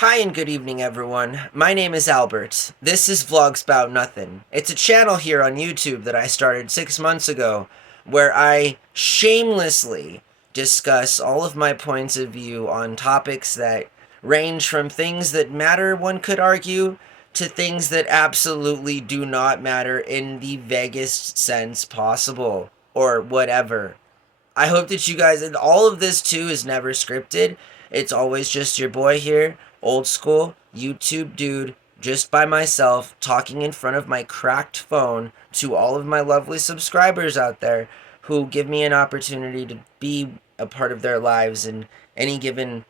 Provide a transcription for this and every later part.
Hi and good evening, everyone. My name is Albert. This is Vlogs About Nothing. It's a channel here on YouTube that I started 6 months ago where I shamelessly discuss all of my points of view on topics that range from things that matter, one could argue, to things that absolutely do not matter in the vaguest sense possible, or whatever. I hope that you guys, and all of this too is never scripted. It's always just your boy here, old school YouTube dude, just by myself, talking in front of my cracked phone to all of my lovely subscribers out there who give me an opportunity to be a part of their lives in any given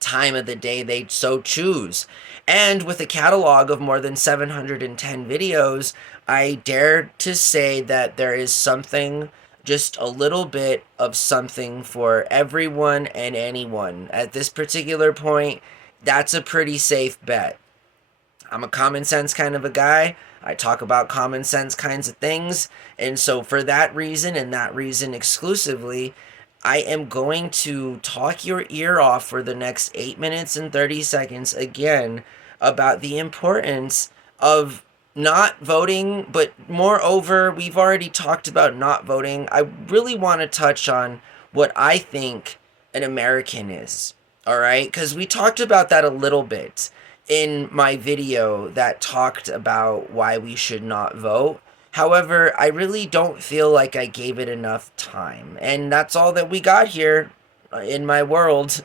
time of the day they so choose. And with a catalog of more than 710 videos, I dare to say that there is something, just a little bit of something for everyone and anyone. At this particular point, that's a pretty safe bet. I'm a common sense kind of a guy. I talk about common sense kinds of things. And so, for that reason and that reason exclusively, I am going to talk your ear off for the next 8 minutes and 30 seconds again about the importance of not voting, but moreover, we've already talked about not voting. I really want to touch on what I think an American is. All right? Because we talked about that a little bit in my video that talked about why we should not vote. However, I really don't feel like I gave it enough time. And that's all that we got here in my world.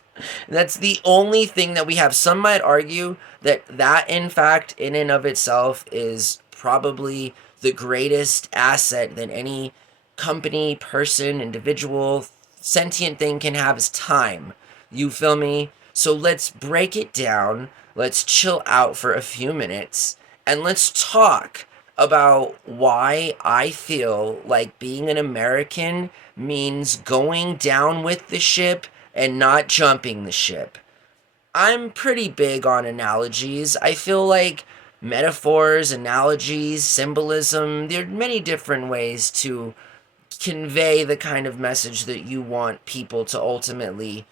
That's the only thing that we have. Some might argue that in fact, in and of itself, is probably the greatest asset that any company, person, individual, sentient thing can have is time. You feel me? So let's break it down. Let's chill out for a few minutes and let's talk about why I feel like being an American means going down with the ship and not jumping the ship. I'm pretty big on analogies. I feel like metaphors, analogies, symbolism, there are many different ways to convey the kind of message that you want people to ultimately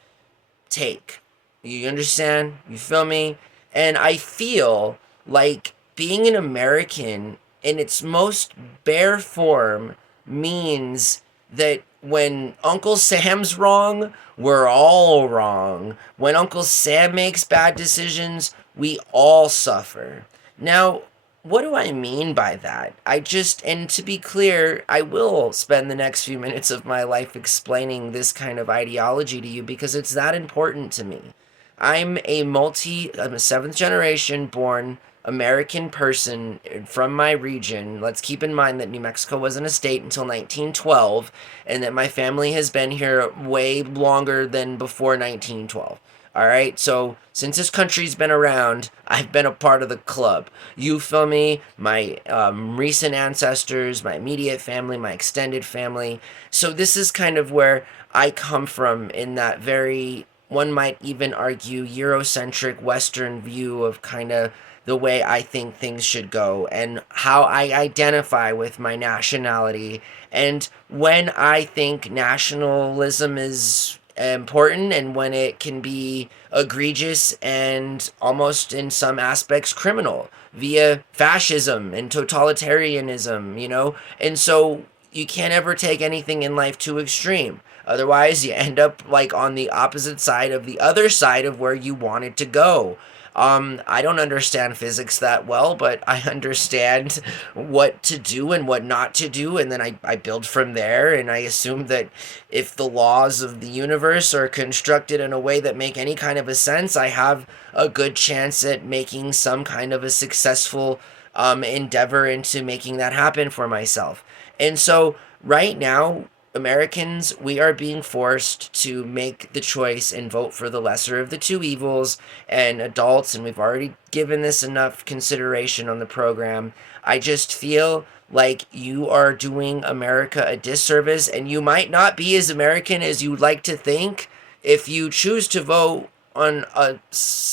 take. You understand? You feel me? And I feel like being an American in its most bare form means that when Uncle Sam's wrong, we're all wrong. When Uncle Sam makes bad decisions, we all suffer. Now, what do I mean by that? And to be clear, I will spend the next few minutes of my life explaining this kind of ideology to you because it's that important to me. I'm a seventh generation born American person from my region. Let's keep in mind that New Mexico wasn't a state until 1912, and that my family has been here way longer than before 1912. All right, so since this country's been around, I've been a part of the club. You feel me? My recent ancestors, my immediate family, my extended family. So this is kind of where I come from in that very, one might even argue, Eurocentric Western view of kind of the way I think things should go and how I identify with my nationality and when I think nationalism is important and when it can be egregious and almost in some aspects criminal via fascism and totalitarianism, you know? And so you can't ever take anything in life too extreme. Otherwise, you end up like on the opposite side of the other side of where you wanted to go. I don't understand physics that well, but I understand what to do and what not to do, and then I build from there, and I assume that if the laws of the universe are constructed in a way that make any kind of a sense, I have a good chance at making some kind of a successful endeavor into making that happen for myself. And so, right now, Americans, we are being forced to make the choice and vote for the lesser of the two evils, and adults, and we've already given this enough consideration on the program. I just feel like you are doing America a disservice, and you might not be as American as you'd like to think if you choose to vote on a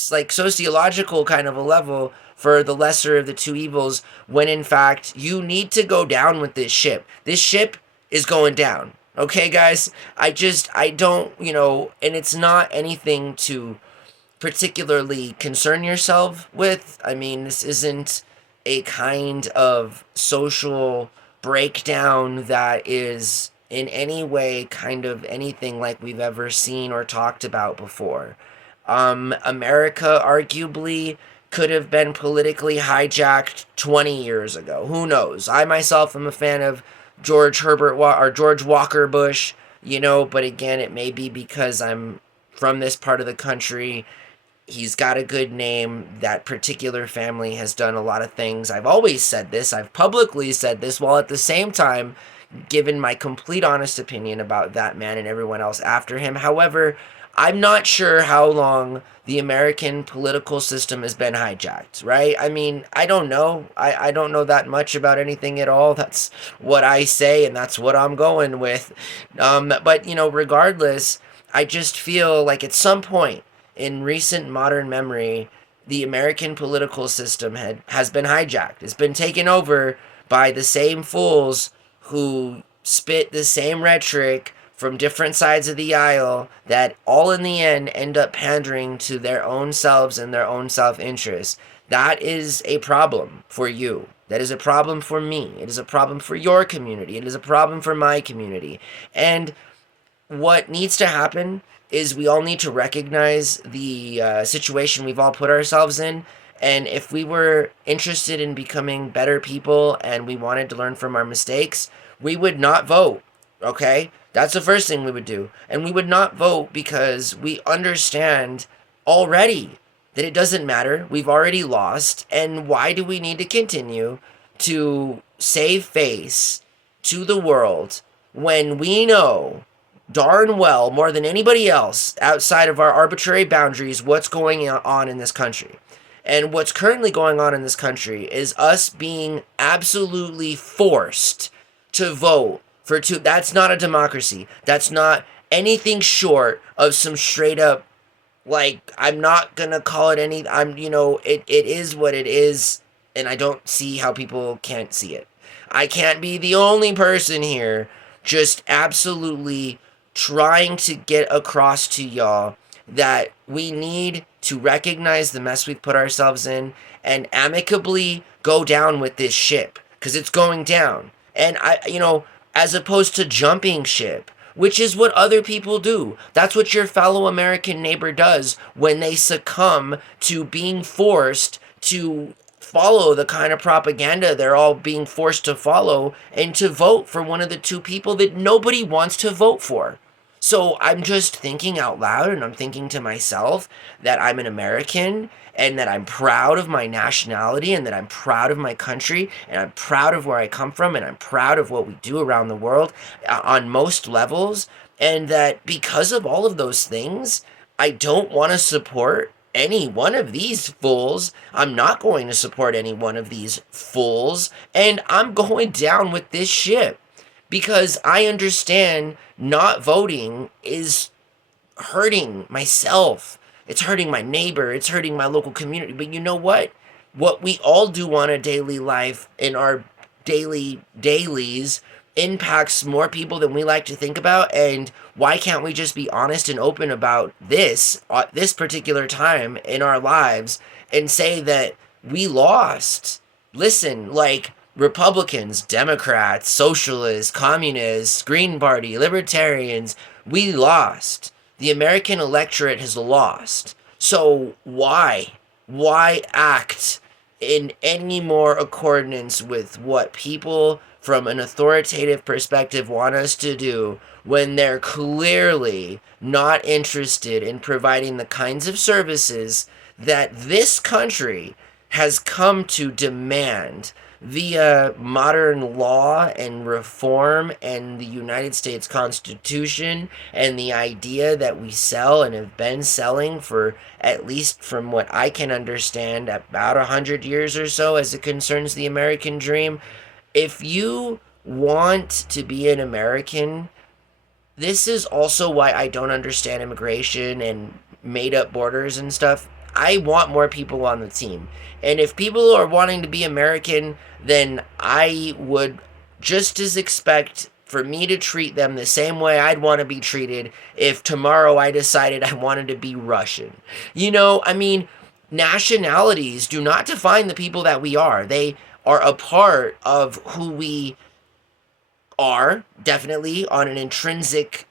like sociological kind of a level for the lesser of the two evils when in fact you need to go down with this ship. This ship is going down. Okay, guys? I don't, and it's not anything to particularly concern yourself with. I mean, this isn't a kind of social breakdown that is in any way kind of anything like we've ever seen or talked about before. America arguably could have been politically hijacked 20 years ago. Who knows? I myself am a fan of George Walker Bush, but again, it may be because I'm from this part of the country. He's got a good name. That particular family has done a lot of things. I've always said this. I've publicly said this, while at the same time given my complete honest opinion about that man and everyone else after him. However, I'm not sure how long the American political system has been hijacked, right? I mean, I don't know. I don't know that much about anything at all. That's what I say, and that's what I'm going with. But, regardless, I just feel like at some point in recent modern memory, the American political system has been hijacked. It's been taken over by the same fools who spit the same rhetoric from different sides of the aisle that all in the end up pandering to their own selves and their own self-interest. That is a problem for you. That is a problem for me. It is a problem for your community. It is a problem for my community. And what needs to happen is we all need to recognize the situation we've all put ourselves in. And if we were interested in becoming better people and we wanted to learn from our mistakes, we would not vote, okay? That's the first thing we would do. And we would not vote because we understand already that it doesn't matter. We've already lost. And why do we need to continue to save face to the world when we know darn well, more than anybody else outside of our arbitrary boundaries, what's going on in this country? And what's currently going on in this country is us being absolutely forced to vote for two. That's not a democracy. That's not anything short of some straight up, I'm not gonna call it any, it is what it is, and I don't see how people can't see it. I can't be the only person here just absolutely trying to get across to y'all that we need to recognize the mess we've put ourselves in and amicably go down with this ship, because it's going down. And as opposed to jumping ship, which is what other people do. That's what your fellow American neighbor does when they succumb to being forced to follow the kind of propaganda they're all being forced to follow and to vote for one of the two people that nobody wants to vote for. So I'm just thinking out loud, and I'm thinking to myself that I'm an American and that I'm proud of my nationality and that I'm proud of my country and I'm proud of where I come from and I'm proud of what we do around the world on most levels. And that because of all of those things, I don't want to support any one of these fools. I'm not going to support any one of these fools. And I'm going down with this ship. Because I understand not voting is hurting myself. It's hurting my neighbor. It's hurting my local community. But you know what? What we all do on a daily life in our dailies impacts more people than we like to think about. And why can't we just be honest and open about this particular time in our lives and say that we lost? Listen, Republicans, Democrats, Socialists, Communists, Green Party, Libertarians, we lost. The American electorate has lost. So why? Why act in any more accordance with what people from an authoritative perspective want us to do when they're clearly not interested in providing the kinds of services that this country has come to demand via modern law and reform and the United States Constitution and the idea that we sell and have been selling for, at least from what I can understand, about 100 years or so as it concerns the American dream. If you want to be an American, this is also why I don't understand immigration and made up borders and stuff. I want more people on the team. And if people are wanting to be American, then I would just as expect for me to treat them the same way I'd want to be treated if tomorrow I decided I wanted to be Russian. I mean, nationalities do not define the people that we are. They are a part of who we are, definitely on an intrinsic,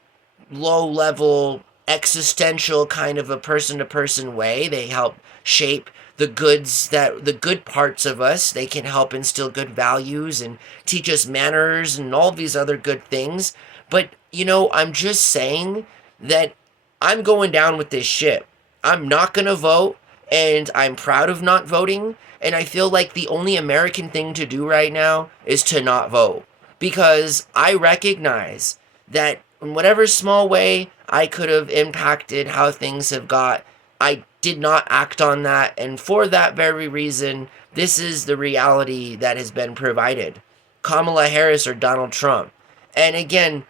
low level, existential kind of a person to person way. They help shape the good parts of us. They can help instill good values and teach us manners and all these other good things. But, I'm just saying that I'm going down with this ship. I'm not going to vote, and I'm proud of not voting. And I feel like the only American thing to do right now is to not vote. Because I recognize that in whatever small way I could have impacted how things have got, I did not act on that. And for that very reason, this is the reality that has been provided. Kamala Harris or Donald Trump. And again,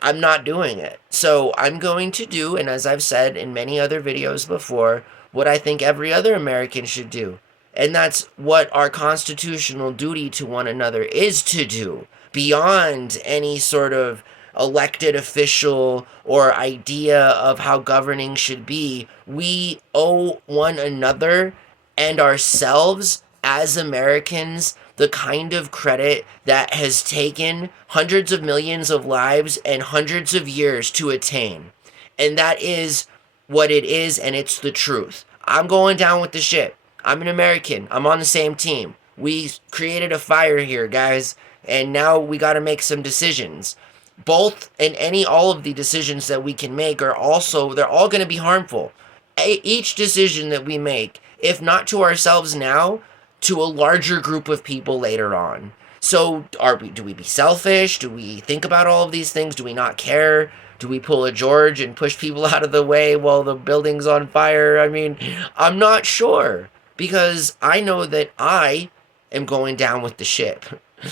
I'm not doing it. So I'm going to do, and as I've said in many other videos before, what I think every other American should do. And that's what our constitutional duty to one another is to do, beyond any sort of elected official or idea of how governing should be. We owe one another and ourselves as Americans the kind of credit that has taken hundreds of millions of lives and hundreds of years to attain. And that is what it is, and it's the truth. I'm going down with the ship. I'm an American. I'm on the same team. We created a fire here, guys, and now we got to make some decisions. Both and all of the decisions that we can make they're all going to be harmful. Each decision that we make, if not to ourselves now, to a larger group of people later on. So do we be selfish? Do we think about all of these things? Do we not care? Do we pull a George and push people out of the way while the building's on fire? I mean, I'm not sure, because I know that I am going down with the ship.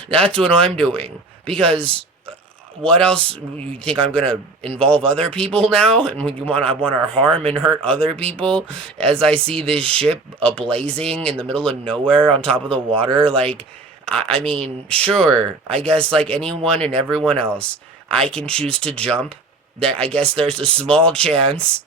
That's what I'm doing. Because what else? You think I'm going to involve other people now? And I want to harm and hurt other people as I see this ship ablazing in the middle of nowhere on top of the water? Like, I mean, sure, I guess like anyone and everyone else, I can choose to jump. I guess there's a small chance,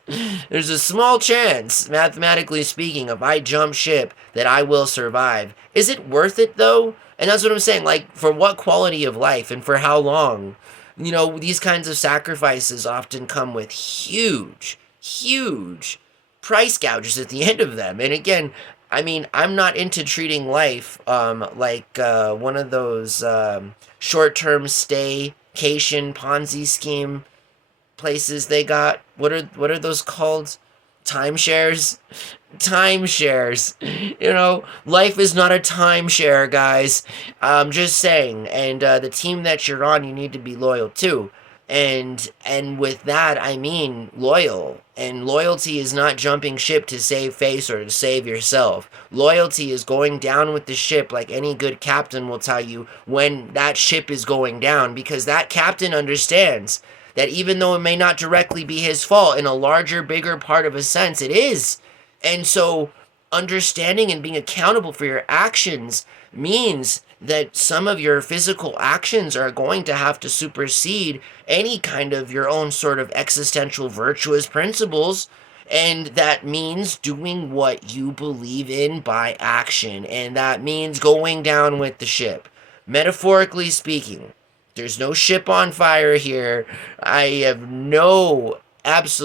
mathematically speaking, if I jump ship, that I will survive. Is it worth it, though? And that's what I'm saying, like, for what quality of life and for how long? These kinds of sacrifices often come with huge, huge price gouges at the end of them. And again, I mean, I'm not into treating life like one of those short-term staycation Ponzi scheme places they got. What are those called? Timeshares. Life is not a timeshare, guys. I'm just saying. And the team that you're on, you need to be loyal to. And with that, I mean loyal. And loyalty is not jumping ship to save face or to save yourself. Loyalty is going down with the ship, like any good captain will tell you when that ship is going down, because that captain understands that even though it may not directly be his fault, in a larger, bigger part of a sense, it is. And so understanding and being accountable for your actions means that some of your physical actions are going to have to supersede any kind of your own sort of existential virtuous principles. And that means doing what you believe in by action. And that means going down with the ship. Metaphorically speaking. There's no ship on fire here. I have no ever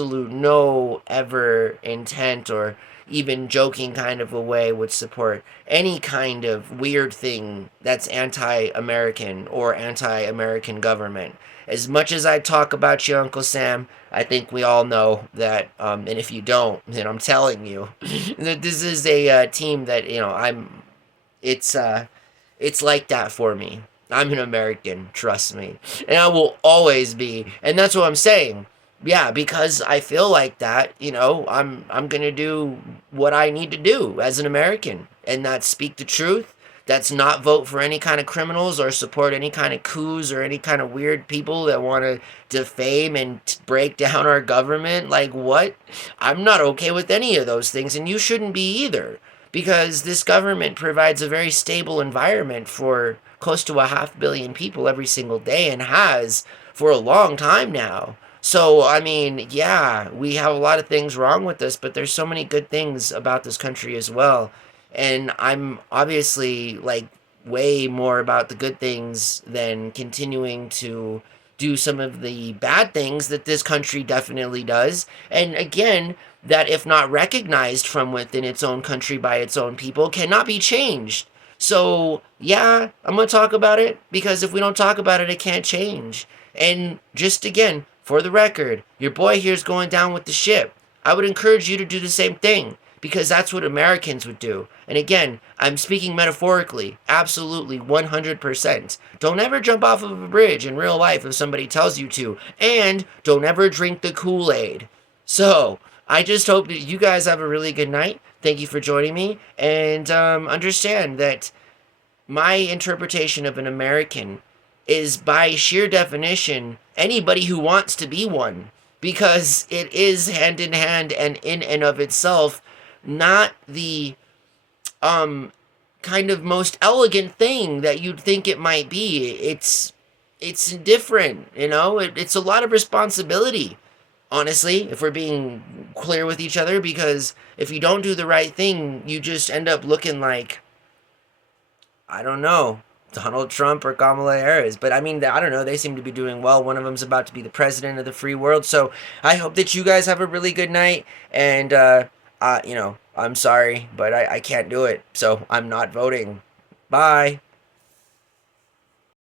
intent or even joking kind of a way would support any kind of weird thing that's anti-American or anti-American government. As much as I talk about you, Uncle Sam, I think we all know that, and if you don't, then I'm telling you, that this is a team that, it's like that for me. I'm an American, trust me. And I will always be. And that's what I'm saying. Yeah, because I feel like that, I'm going to do what I need to do as an American. And that's speak the truth. That's not vote for any kind of criminals or support any kind of coups or any kind of weird people that want to defame and break down our government. Like, what? I'm not okay with any of those things, and you shouldn't be either. Because this government provides a very stable environment for close to 500 million people every single day and has for a long time now. So, I mean, yeah, we have a lot of things wrong with us, but there's so many good things about this country as well. And I'm obviously like way more about the good things than continuing to do some of the bad things that this country definitely does. And again, that if not recognized from within its own country by its own people, cannot be changed. So, yeah, I'm going to talk about it because if we don't talk about it, it can't change. And just again, for the record, your boy here is going down with the ship. I would encourage you to do the same thing because that's what Americans would do. And again, I'm speaking metaphorically, absolutely 100%. Don't ever jump off of a bridge in real life if somebody tells you to, and don't ever drink the Kool-Aid. So, I just hope that you guys have a really good night. Thank you for joining me, and understand that my interpretation of an American is by sheer definition anybody who wants to be one, because it is hand in hand and in and of itself not the kind of most elegant thing that you'd think it might be. It's indifferent, you know. It's a lot of responsibility, honestly, if we're being clear with each other, because if you don't do the right thing, you just end up looking like, I don't know, Donald Trump or Kamala Harris. But I mean, I don't know, they seem to be doing well. One of them's about to be the president of the free world. So I hope that you guys have a really good night. And, you know, I'm sorry, but I can't do it. So I'm not voting. Bye.